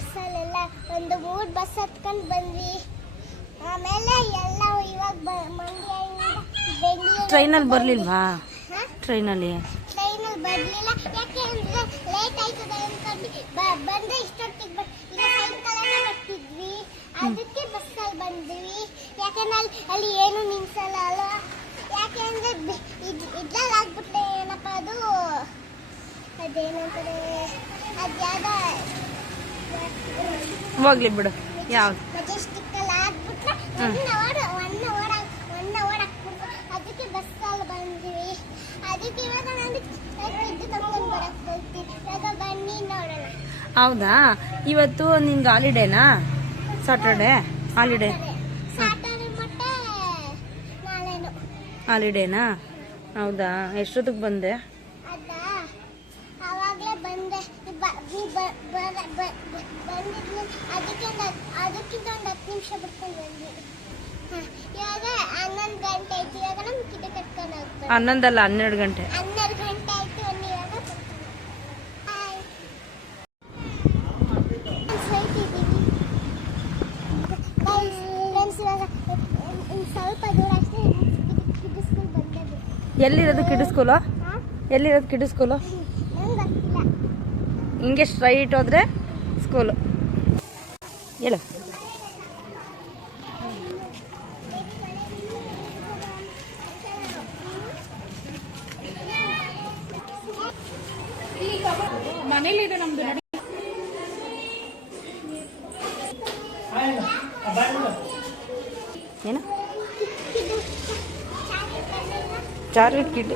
ಬಸ್ಸಲ್ಲೆಲ್ಲ ಒಂದು 3 ಬಸ್ ಹತ್ಕೊಂಡು ಬಂದ್ವಿ. ಆಮೇಲೆ ಎಲ್ಲ ಇವಾಗ ಮಂಡ್ಯದಿಂದ ಬೆಂಗಳೂರು. ಟ್ರೈನಲ್ಲಿ ಬರಲಿಲ್ವಾ? ಟ್ರೈನಲ್ಲಿ ಬರಲಿಲ್ಲ. ಯಾಕೆ ಅಂದ್ರೆ ಲೇಟ್ ಆಯ್ತದೆ ಅನ್ಕೊಂಡು ಬಂದ್ರೆ ಇಷ್ಟೊತ್ತಿಗೆ ಈಗ ಸಾಯಂಕಾಲನೇ ಬರ್ತಿದ್ವಿ. ಅದಕ್ಕೆ ಬಸ್ಸಲ್ಲಿ ಬಂದ್ವಿ. ಯಾಕಂದ್ರೆ ಅಲ್ಲಿ ಏನು ನಿಲ್ಸಲ್ಲ ಅಲ್ಲ. ಯಾಕೆ ಅಂದ್ರೆ ಇದ್ರಲ್ಲಿ ಆಗ್ಬಿಟ್ಟೆ ಏನಪ್ಪ ಅದು ಅದೇನಂತಾರೆ ಅದ್ಯಾವುದೋ ಹೋಗ್ಲಿ ಬಿಡು. ಯಾವ್ದು ಮೆಜೆಸ್ಟಿಕ್ ಅಲ್ಲಿ ಆಗ್ಬಿಟ್ರೆ 1 ಅವರ್ ಆಗ್ಬಿಟ್ಟು ಅದಕ್ಕೆ ಬಸ್ಸಲ್ಲಿ ಬಂದ್ವಿ. ಅದಕ್ಕೆ ಇವಾಗ ನಾನು ಇದು ತಗೊಂಡು ಬರಕ್ಕೆ ಹೋಗ್ತೀನಿ. ಇವಾಗ ಬನ್ನಿ ನೋಡೋಣ. ಹೌದಾ? ಇವತ್ತು ನಿನ್ಗೆ ಹಾಲಿಡೇನಾ? Saturday holiday. ಸಾಟರ್ಡೆ ಮತ್ತೆ ನಾಳೆನು ಹಾಲಿಡೇನಾ? ಹೌದಾ? ಎಷ್ಟೊತ್ತಿಗೆ ಬಂದೆ? ಅದ ಅವಾಗಲೇ ಬಂದೆ. ಬಂದಿದ್ಲು. ಅದಕ್ಕಿಂತ ಒಂದು 10 ನಿಮಿಷ ಬಿಟ್ಕೊಂಡು ಬಂದ್ವಿ. ಇವಾಗ 11 ಗಂಟೆ ಆಯ್ತು. ಇವಾಗ ನಮ್ಗೆ ಕಿಟ ಕಟ್ಕೊಂಡು ಹೋಗ್ತಾರೆ. 11 ಅಲ್ಲ 12 ಗಂಟೆ. 12 ಗಂಟೆ ಆಯ್ತು. ಇವಾಗ ಸ್ವಲ್ಪ ದೂರ ಅಷ್ಟೇ ಕಿಡ್ ಸ್ಕೂಲ್ ಬಂದದ್ದು. ಎಲ್ಲಿರೋದು ಕಿಡ್ ಸ್ಕೂಲು? ಎಲ್ಲಿರೋದು ಕಿಡ್ ಸ್ಕೂಲು? ನಂಗೆ ಗೊತ್ತಿಲ್ಲ. ಹಿಂಗೆ ಸ್ಟ್ರೈಟ್ ಹೋದ್ರೆ ಸ್ಕೂಲು. ಹೇಳು. ಮನೇಲಿದೆ ನಮ್ದು. ಏನು? ಚಾರ್ವಿಕ್ ಕಿಡ್.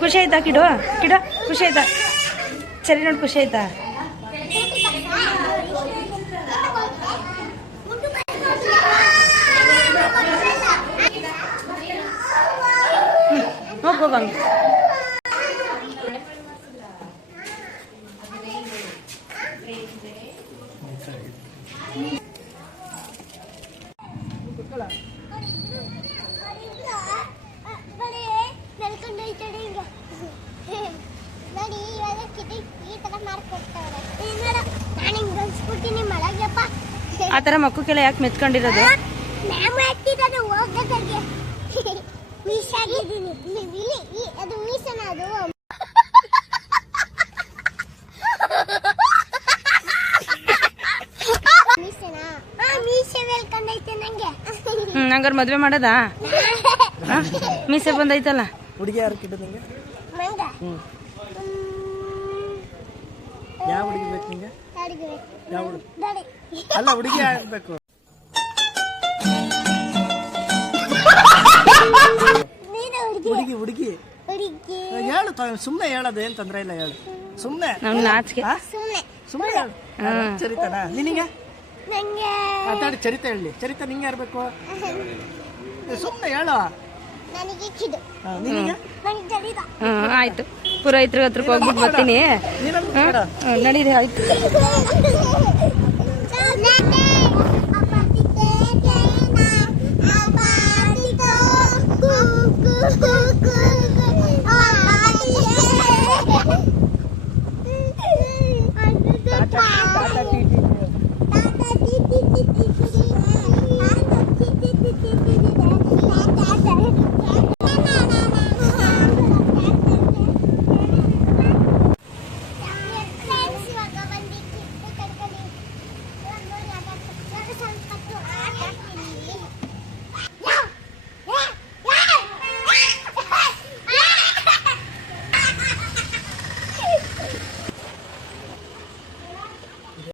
ಖುಷಿ ಆಯ್ತಾ ಕಿಡು? ಖುಷಿ ಆಯ್ತಾ? ಸರಿ ನೋಡಿ, ಖುಷಿ ಆಯ್ತಾ? ಹೋಗಂಗ. ನೋಡಿ ಇವಾಗ ಕಿಡಿ ಈ ತರ ಮಾಡ್ಕೊಡ್ತಾರೆ. ನಾನು ಹಿಂಗೆ ಗಲ್ಸ್ಬಿಡ್ತೀನಿ ಮಳಗಪ್ಪ. ಆ ಥರ ಮಕ್ಕಕ್ಕೆಲ್ಲ ಯಾಕೆ ಮೆತ್ಕೊಂಡಿರೋದು? ಮ್ಯಾಮ್ ಹಾಕಿರೋದು ಹೋಗ್ಬೇಕಾಗೆ ಮೀಸಾಗಿದ್ದೀನಿ. ಅದು ಮೀಸನ ಅದು ಮೀಸನಾ? ಮೀಸೆ ಹೇಳ್ಕೊಂಡೈತೆ ನಂಗೆ. ಹಂಗಾರೆ ಮದುವೆ ಮಾಡೋದಾ? ಮೀಸೆ ಬಂದೈತಲ್ಲ. ಹುಡುಗಿ ಯಾರು ಕಿಡ್ ನಿಂಗೆ? ನಂಗೆ ಯಾವ ಹುಡುಗಿ ಬೇಕು ನಿಂಗೆ? ಯಾವ ಹುಡುಗಿ? ದಾಡಿ ಅಲ್ಲ, ಹುಡುಗಿ ಆಗ್ಬೇಕು. ಹುಡುಗಿ ಹುಡುಗಿ ಹೇಳು. ಸುಮ್ಮನೆ ಹೇಳೋದು ಏನ್ ತೊಂದ್ರೆ ಇಲ್ಲ, ಹೇಳು ಸುಮ್ಮನೆ. ನಾಚಿಕೆ. ಸುಮ್ಮನೆ ಹೇಳು. ಚರಿತನಾ ನಿನಗೆ? ನಂಗೆ ಮಾತಾಡಿ ಚರಿತ ಹೇಳಿ. ಚರಿತ ನಿಂಗೆ ಯಾರ್ಬೇಕು? ಸುಮ್ಮನೆ ಹೇಳು. ನನಗೆ ಕಿಡು. ನಿನಗೆ? ನಂಗೆ ಚರಿತ. ಆಯ್ತು. ಪುರೋಹಿತರ ಹತ್ರಕ್ಕೆ ಹೋಗ್ಬಿಟ್ಟು ಬರ್ತೀನಿ. ನಡೀರಿ. ಆಯ್ತು.